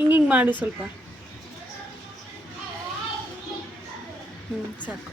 ಹಿಂಗೆ ಹಿಂಗೆ ಮಾಡು ಸ್ವಲ್ಪ. ಹ್ಞೂ ಸಾಕು.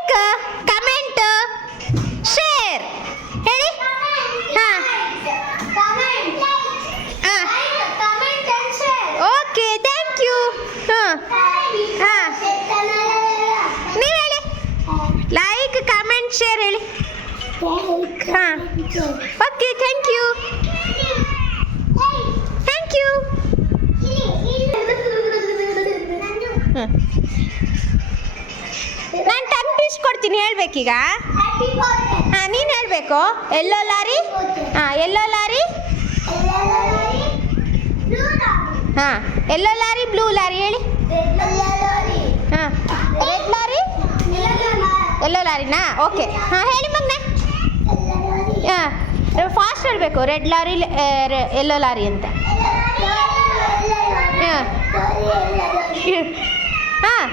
ಹಾಂ. ನೀವು ಹೇಳಿ. ಲೈಕ್ ಕಮೆಂಟ್ ಶೇರ್ ಹೇಳಿ. ಹಾ. Okay thank you thank you ನಾನು ಟೈಮ್ ಪೀಸ್ ಕೊಡ್ತೀನಿ, ಹೇಳ್ಬೇಕೀಗ? ಹಾಂ, ನೀನು ಹೇಳಬೇಕು. ಎಲ್ಲೋ ಲಾರಿ ಹಾಂ ಎಲ್ಲೋ ಲಾರಿ ಹಾಂ ಎಲ್ಲೋ ಲಾರಿ ಬ್ಲೂ ಲಾರಿ ಹೇಳಿ. ಹಾಂ. Red lorry? ಎಲ್ಲೋ ಲಾರಿನಾ? ಓಕೆ ಹಾಂ ಹೇಳಿ ಮಗ್ನೆ. ಹಾಂ. ಫಾಸ್ಟ್ ಹೇಳಬೇಕು. ರೆಡ್ ಲಾರಿ ಎಲ್ಲೋ ಲಾರಿ ಅಂತ. ಹಾಂ. ಹಾಂ.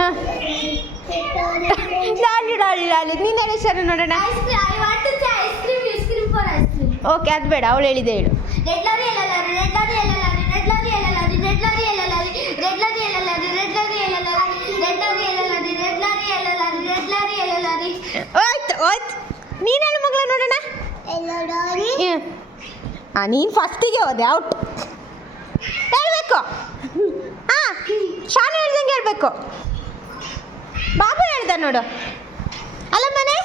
ಹಾಂ. ಲಾಲಿ ಲಾಲಿ ಲಾಲಿ. ನೀನು ಹೇಳಿ ಸರ್ ನೋಡೋಣ. ಓಕೆ ಅದು ಬೇಡ ಅವಳು ಹೇಳಿದೆ ಹೇಳು. ಆಯ್ತು ಆಯ್ತು ನೀನು ಹೇಳು ಮಗಳ ನೋಡೋಣ. ಹಾಂ ನೀನು ಫಸ್ಟಿಗೆ ಹೋದೆ ಔಟ್. ಹೇಳ್ಬೇಕು. ಹಾಂ ಶಾನು ಹೇಳ್ದಂಗೆ ಹೇಳ್ಬೇಕು. ಬಾಬು ಹೇಳ್ದ ನೋಡು. ಅಲ್ಲ ಮನೆ?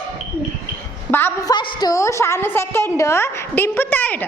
Babu first Shanu second Dimpu third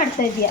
ಮಾಡ್ತಾ ಇದೆಯಾ?